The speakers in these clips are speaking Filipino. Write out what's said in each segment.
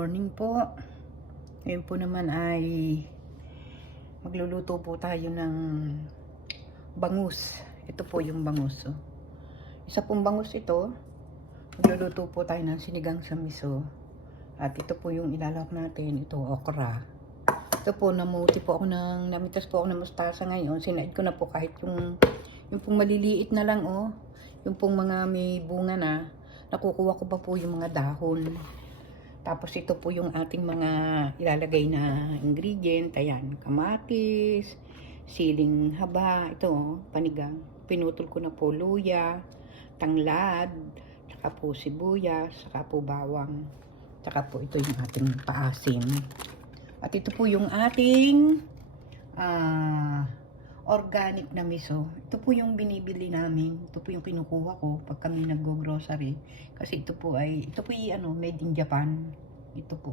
morning po. Ngayon po naman ay magluluto po tayo ng bangus. Ito po yung bangus. Oh. Isa pong bangus ito. Magluluto po tayo ng sinigang sa miso. At ito po yung ilalak natin. Ito okra. Ito po, namuti po ako ng, namitas po ako ng mustasa ngayon. Sinaid ko na po kahit yung, yung pong maliliit na lang oh. Yung pong mga may bunga na. Nakukuha ko pa po yung mga dahon. Tapos ito po yung ating mga ilalagay na ingredient. Ayan, kamatis, siling haba, ito oh, panigang. Pinutol ko na po luya, tanglad, saka po sibuyas, saka po bawang. Saka po ito yung ating paasim. At ito po yung ating ah, organic na miso. Ito po yung binibili namin. Ito po yung kinukuha ko pag kami nag-grocery. Kasi ito po ay, ito po yung ano, made in Japan. Ito po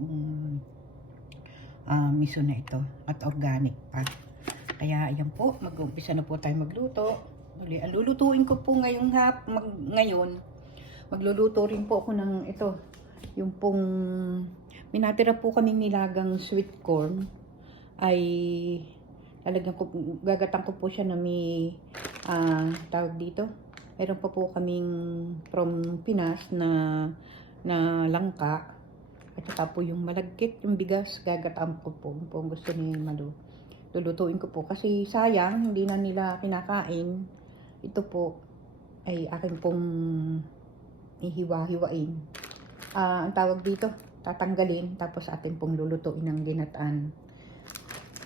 ah, miso na ito. At organic pa. Kaya ayan po, mag-umpisa na po tayo magluto. Uli, ang lulutuin ko po ngayong hap, mag, ngayon, magluluto rin po ako ng ito, yung pong, minatira po kaming nilagang sweet corn, ay lalagyan ko, gagatan ko po siya na may, ah, tawag dito, meron pa po kaming from Pinas na, na langka, at saka po yung malagkit, yung bigas, gagatan ko po, kung gusto ni Malu. Lulutuin ko po, kasi sayang, hindi na nila kinakain, ito po, ay akin pong ihiwa-hiwain. Ah, ang tawag dito, tatanggalin, tapos atin pong lulutuin ng ginataan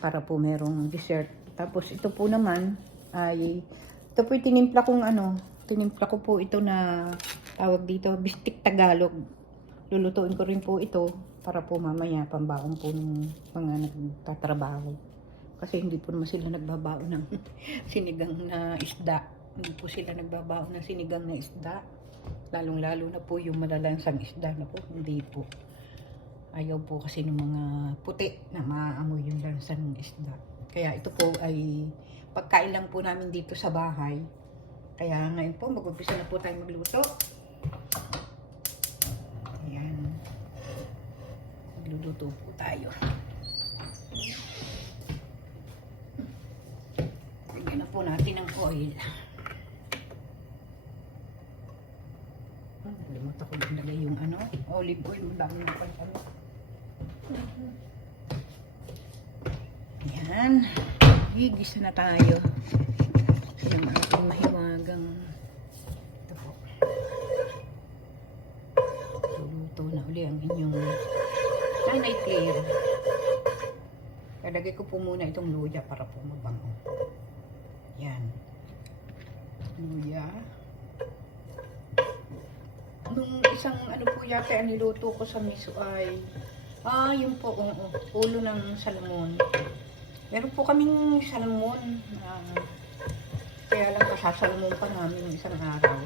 para po merong dessert. Tapos ito po naman ay ito po tinimpla kong ano, tinimpla ko po ito na tawag dito, bistik Tagalog. Lulutuin ko rin po ito para po mamaya pambaon po ng mga nagtatrabaho. Kasi hindi po naman sila nagbabaon ng sinigang na isda. Hindi po sila nagbabaon ng sinigang na isda. Lalong-lalo na po yung malalansang isda na po. Hindi po. Ayaw po kasi ng mga puti na maaamoy yung lansa ng isda. Kaya ito po ay pagkain lang po namin dito sa bahay. Kaya ngayon po, mag-umpisa na po tayo magluto. Ayan. Magluluto po tayo. Lagyan na po natin ng oil. Ah, Limutan ko ilagay yung ano, olive oil. Madami na pala. Yan. Gigisa na tayo. Sa yung ating mahiwagang ito po. Luluto na uli ang inyong nanay clear. Lalagay ko po muna itong luya para po mabango. Yan. Luya. Nung isang ano po yata ang niluto ko sa miso ay ah, yun po, oo, ulo ng salmon. Meron po kaming salmon. ah, kaya lang sasalmon pa namin isang araw.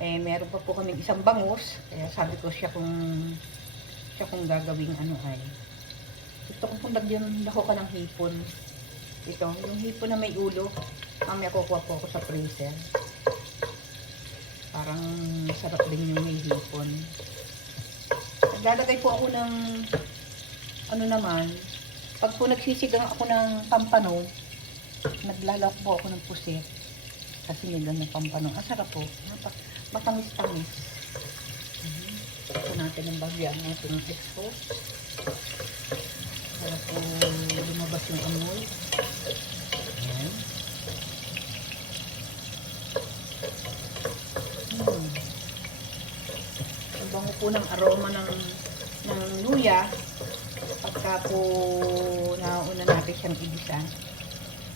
Eh, meron pa po kaming isang bangus. Kaya sabi ko siya kung siya kung gagawing ano ay. Gusto ko pong lagyan lako ka ng hipon. Ito, yung hipon na may ulo. Mamaya kukuha po ako sa freezer. Parang sarap din yung may hipon. Naglalagay po ako ng ano naman, pag po nagsisigang ako ng pampano, naglalak po ako ng pusit. Kasi nilang ng pampano. Ang sarap po. Napak matamis-tamis. Ito natin ang bagya ang ating expose. Para po lumabas yung amoy. Ayan. Hmm. Ang bango po ng aroma ng, ng luya pagka po nauna natin siyang ibisan.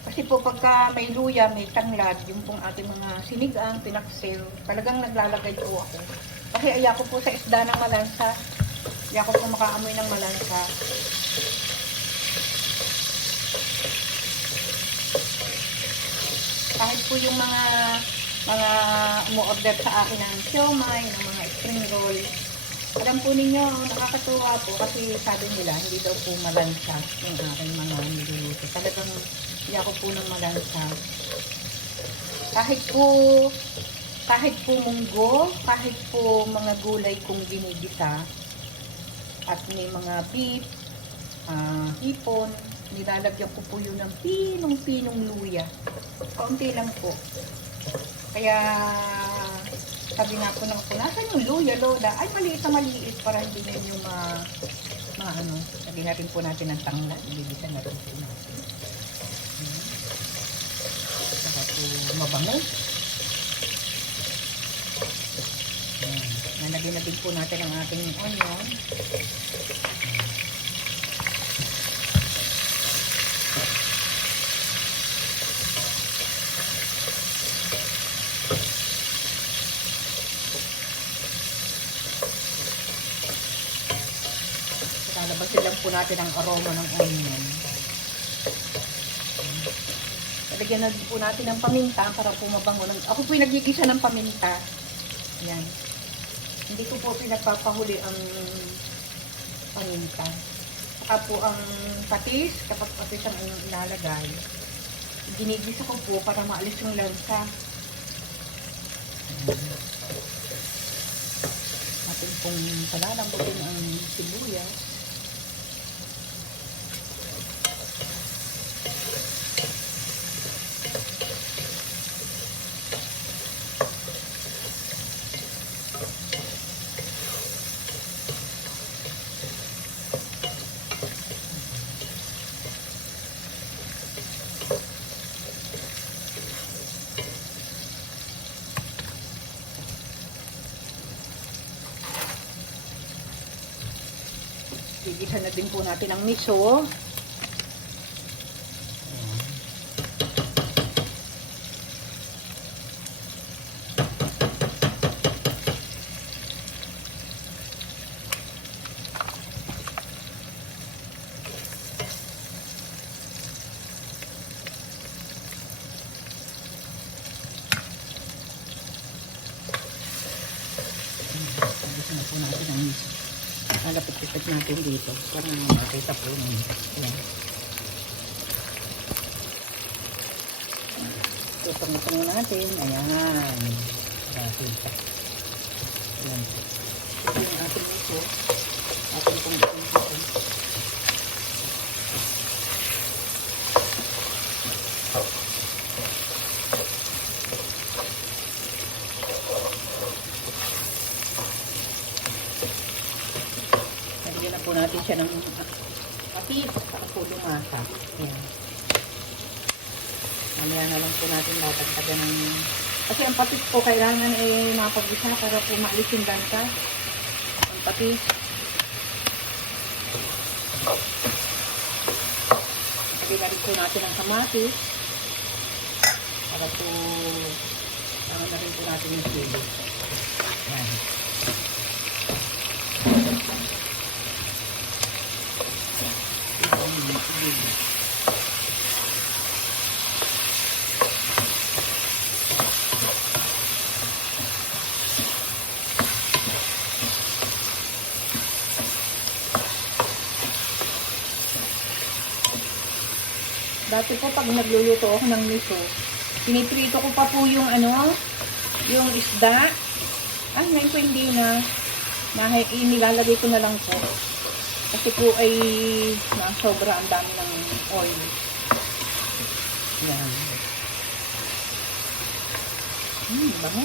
Kasi po pagka may luya, may tanglad, yung pong ating mga sinigang, pinaksil, talagang naglalagay po ako. Kasi ayako po sa isda ng malansa. Ayako po makaamoy ng malansa. Kahit po yung mga mga umu-order sa akin ng siomay, ng mga spring roll, alam po ninyo, nakakatuwa po kasi sabi nila, hindi daw po malansa yung aking mga niluluto. Talagang hindi ako po ng malansa. Kahit po, kahit po munggo, kahit po mga gulay kong ginigisa, at may mga beef, ah, hipon, nilalagyan ko po yun ng pinong-pinong luya. Kaunti lang po. Kaya sabi nga po ng po, nasan yung luya, Lola? Ay, maliit na maliit para hindi na yung ma, ma ano, sabi natin po natin ng tangla. Ibibisan natin po natin. Hmm. Saka po mabango. Ayan. Nalagyan na din po natin ang ating onion. Lang po natin ang aroma ng onion. Lalagyan na po natin ng paminta para po mabango. ng- Ako po yung nagigisa ng paminta. Yan. Hindi ko po pinagpapahuli ang paminta. Saka po ang patis, kapag patis ang ilalagay, ginigisa ko po para maalis yung lansa. Atin pong palalambutin ang sibuyas. Gigisa na din po natin ang miso. Gigisa na po natin ang miso. Lalapit-lapit natin dito para makita po yung yan. Tutong-tong natin. Ayan. Nakita. Ayan. Ito yung ating ito. Ating pong ito. Lagyan na po natin siya ng patis para po lumasa. Ayan. Mamaya na lang po natin tatagtagan ng... Kasi ang patis po kailangan eh mapag-isa para po maalis yung ganta. Ang patis. Lagyan na po natin ang kamatis. Para po... Ano na rin po natin yung sili. Ayan. Dati po pag nagluluto ako ng miso, piniprito ko pa po yung ano, yung isda. Ay, ngayon po hindi na. Nahi, nilalagay ko na lang po. Kasi po ay nasobra ang dami ng oil. Yan. Hmm, bango.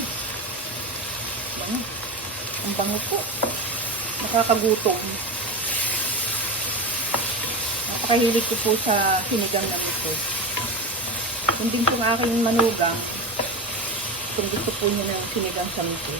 Bango. Ang bango po. Nakakagutom. Napakahilig ko po sa sinigang na miso. Kung din pong aking manugang, kung gusto po niya ng sinigang sa miso.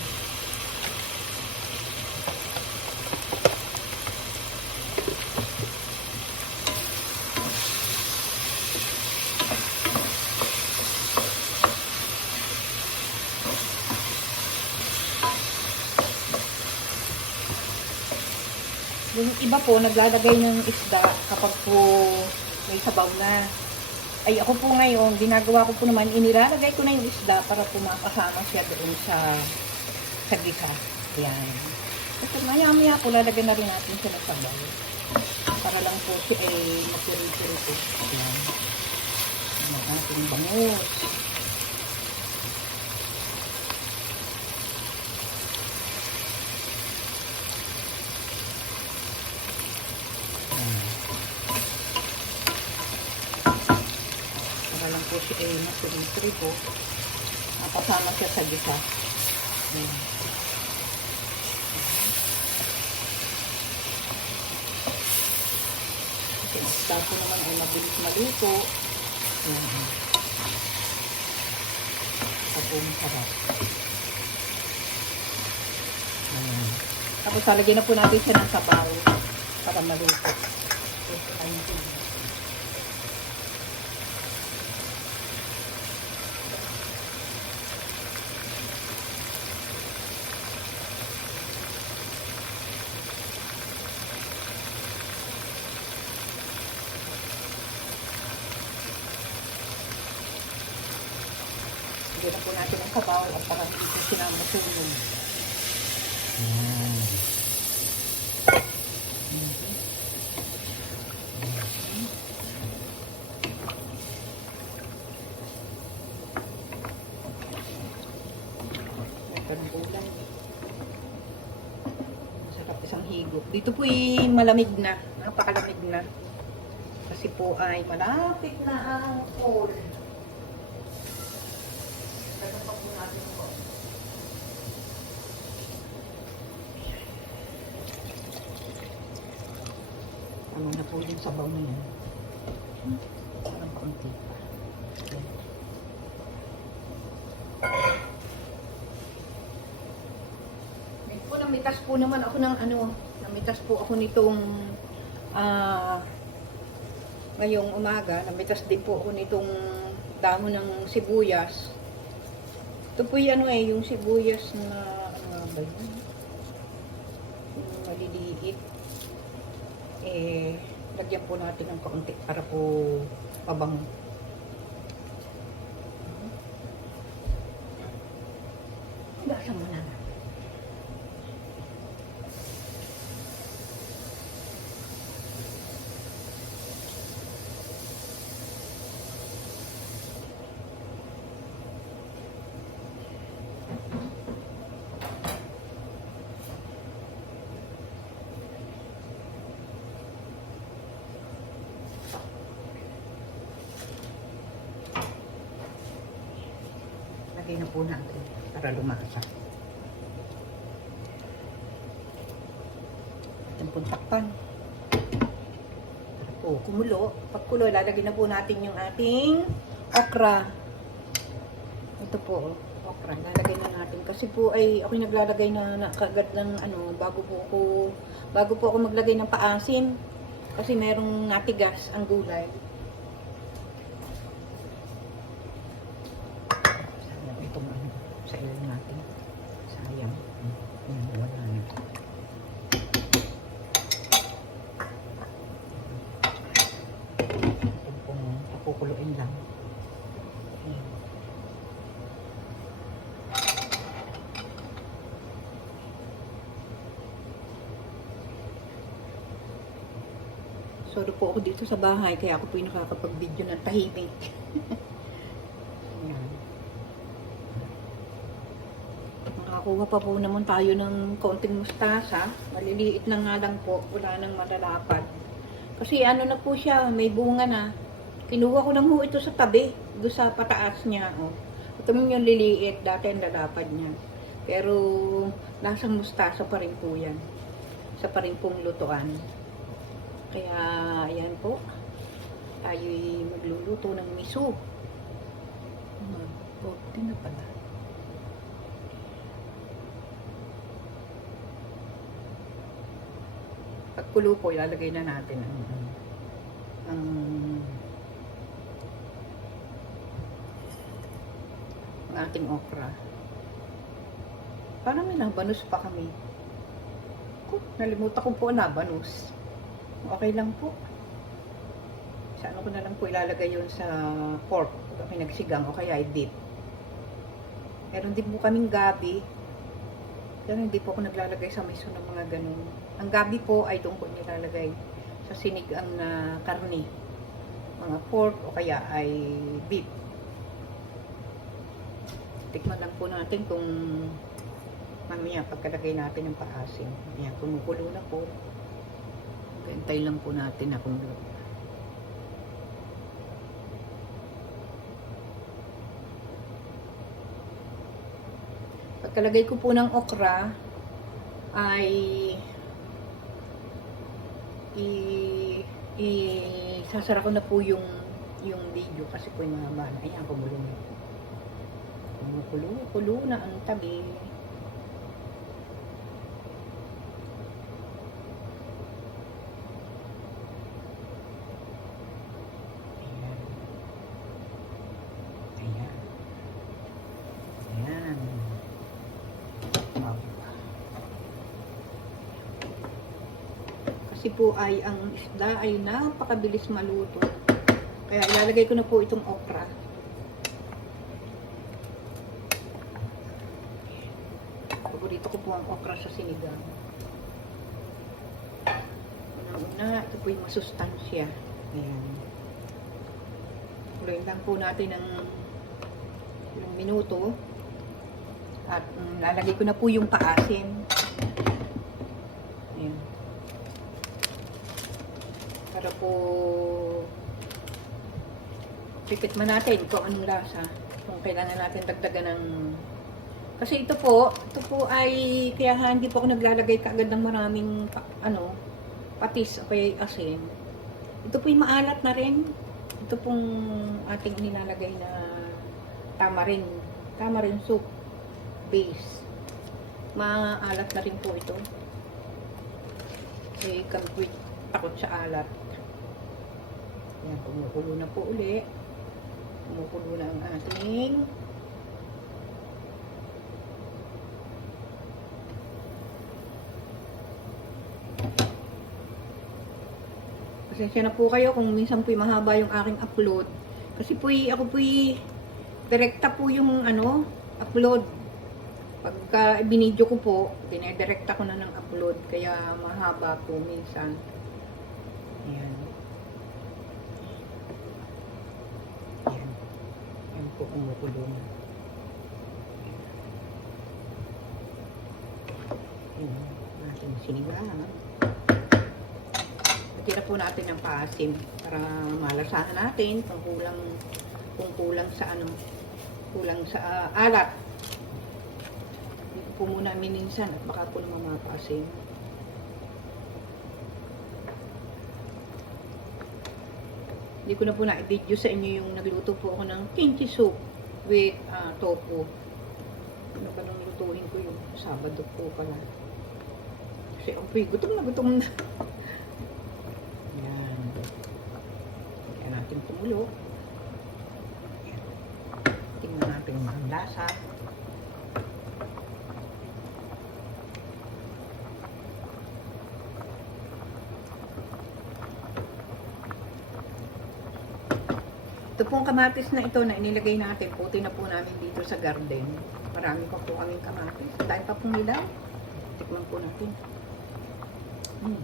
Yung iba po, naglalagay ng isda kapag po may sabaw na. Ay ako po ngayon, ginagawa ko po naman, inilalagay ko na yung isda para po makasama siya doon sa sa gisa. Ayan. Kasi maya maya po, lalagyan na rin natin siya ng sabaw. Para lang po siya eh, masuri-suri po. Ayan. Ang ating bangus. Eh, masuri po. Napasama siya sa gisa. Ayan. Kasi po naman ay mabilis maluto. Ayan. Ito po masarap. Ayan. Tapos lalagyan na po natin siya ng sabaw para maluto. Ito ay Lagyan sabaw at para hindi siya sinamasunog. Nagkagulan. Masarap isang higop. Dito po ay malamig na. Napakalamig na. Kasi po ay malapit na ang fall. Lagyan pa po natin po. Ano na po yung sabaw na yan. Parang kaunti pa. Po, namitas po naman ako ng ano, namitas po ako nitong ah ngayong umaga, namitas din po ako nitong damo ng sibuyas. Ito po yung ano eh, yung sibuyas na ano ba yun? Yung maliliit. Eh, lagyan po natin ng kaunti para po pabango. Gasa mo na. Lagay na po natin para lumasa. Ating pong takpan. Para po kumulo. Pag kulo, lalagay na po natin yung ating okra. Ito po, okra. Lalagay na natin. Kasi po ay ako naglalagay na, na kagad ng ano, bago po ako, bago po ako maglagay ng paasin. Kasi merong natigas ang gulay. Sayang itong ano, sa ilaw natin. Sayang. Hmm, wala na. Ito pong pakukuluin lang. Ayan. Sorry po ako dito sa bahay, kaya ako po yung nakakapag-video ng tahimik. Nakakuha pa po naman tayo ng konting mustasa. Maliliit na nga lang po. Wala nang malalapad. Kasi ano na po siya, may bunga na. Kinuha ko lang ho ito sa tabi. Doon sa pataas niya. Oh. Ito yung liliit. Dati ang lalapad niya. Pero lasang mustasa pa rin po yan. Sa pa rin pong lutuan. Kaya ayan po. Tayo'y magluluto ng miso. Hmm, Konti na pala. Pagkulo po, ilalagay na natin ang ang ang ating okra. Parang may nabanus pa kami. Ko, nalimutan ko po nabanus. Okay lang po. Sa ano ko na lang po ilalagay yun sa pork. Pag pinagsigang o kaya i-dip. Meron din po kaming gabi. Pero hindi po ako naglalagay sa miso ng mga ganun. Ang gabi po ay doon ko nilalagay sa sinigang na karne. Mga pork o kaya ay beef. Tikman lang po natin kung mamaya pagkalagay natin ng paasin. Ayan, kumukulo na po. Hintay lang po natin na kung Pagkalagay ko po ng okra ay i, i sasara ko na po yung yung video kasi po yung mga bana. Ayan, kumulong na. Kumukulo, kulo na ang tabi. Po ay ang isda ay napakabilis maluto. Kaya ilalagay ko na po itong okra. Paborito ko po ang okra sa sinigang. Una-una, ito po yung masustansya. Ayan. Tuloy lang po natin ng ilang minuto. At mm, lalagay ko na po yung paasim. Ayan. Para po titikman natin kung anong lasa. Kung kailangan natin dagdagan ng... Kasi ito po, ito po ay, kaya hindi po ako naglalagay kaagad ng maraming, ano, patis o kaya asin. Ito po yung maalat na rin. Ito pong ating nilalagay na tamarin. Tamarin soup base. Maalat na rin po ito. Kami po takot sa alat. Yan, kumukulo na po uli. Kumukulo na ang ating Pasensya na po kayo kung minsan po'y mahaba yung aking upload. Kasi po'y, ako po'y, direkta po yung ano, upload. Pagka binidyo ko po, dinedirekta ko na ng upload. Kaya mahaba po minsan. Ayan. Ayan. Ayan po kumukulo na. Ayan. Ating sinigang. Tira po natin ng paasim para malasahan natin kung kulang kung kulang sa ano kulang sa ah, alat. Dito muna mininsan at baka po naman mapaasim. Hindi ko na po na-video sa inyo yung nagluto po ako ng kimchi soup with ah, tofu. Ano ba nang lutuin ko yung Sabado po pala. Kasi apoy, gutom na gutom na. Yan. Yan natin kumulo. Yan. Tingnan natin mga lasa. Ito pong kamatis na ito na inilagay natin, puti na po namin dito sa garden. Marami pa po kaming kamatis. Dahil pa pong nila. Tikman po natin. Mm.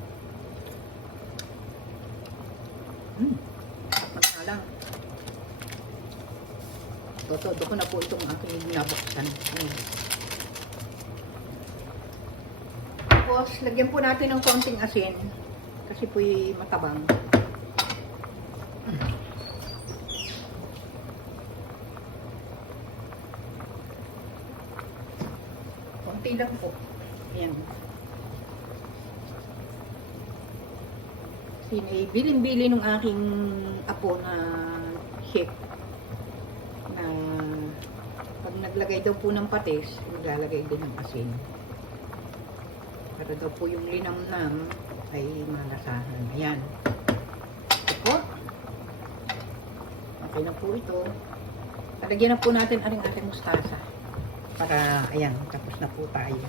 Mm. Magsalang. Todo ko na po itong aking nabuksan. Mm. Tapos, lagyan po natin ng konting asin. Kasi po'y matabang. Konti lang po. Ayan. Bilin-bili nung aking apo na chef na pag naglagay daw po ng patis, naglalagay din ng asin. Para daw po yung linamnam ay malasahan. Ayan. Ito po. Okay na po ito. Talagyan na po natin aring ating mustasa. Para, ayan, tapos na po tayo.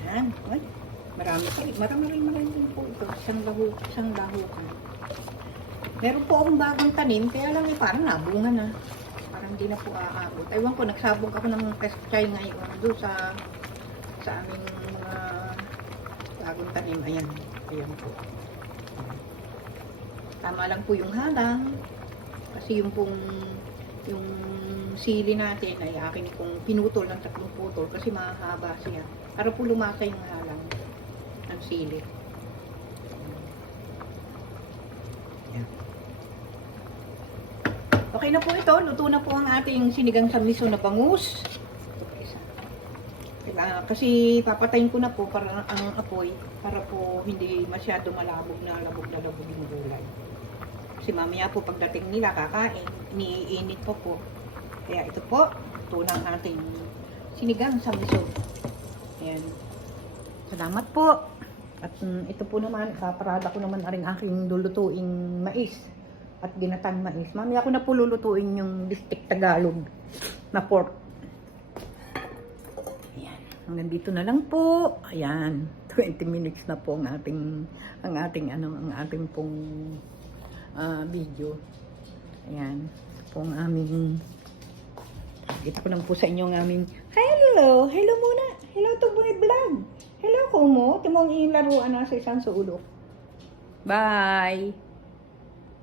Ayan. Ay, marami pa. Marami rin marami rin po ito. Isang lahu, isang lahukan. Meron po akong bagong tanim, kaya lang eh, parang nabunga na. Parang hindi na po aabot. Ewan ko, nagsabog ako ng pestchay ngayon doon sa sa aming mga bagong tanim. Ayan. Ayan po. Tama lang po yung halang. Kasi yung pong yung sili natin ay akin pong pinutol ng tatlong putol kasi mahaba siya. Para po lumasa yung halang ng sili. Yan. Okay na po ito. Luto na po ang ating sinigang sa miso na bangus. Diba? Kasi papatayin ko na po para ang apoy para po hindi masyado malabog na labog na labog yung gulay. Kasi mamaya po pagdating nila kakain, iniinit pa po. Kaya ito po, ito ng ating sinigang sa miso. Ayan. Salamat po. At mm, ito po naman, kaparada ko naman aring aking lulutuing mais at ginatang mais. Mamaya ko na po lulutuin yung bistik Tagalog na pork. Ayan. Hanggang dito na lang po. Ayan. 20 minutes na po ang ating ang ating ano ang ating pong ah, video. Ayan. Po ang aming ito ko lang po sa inyo ang aming Hello! Hello muna! Hello to boy vlog! Hello Kumo! Ito mong ilaruan na sa isang sulok. Bye!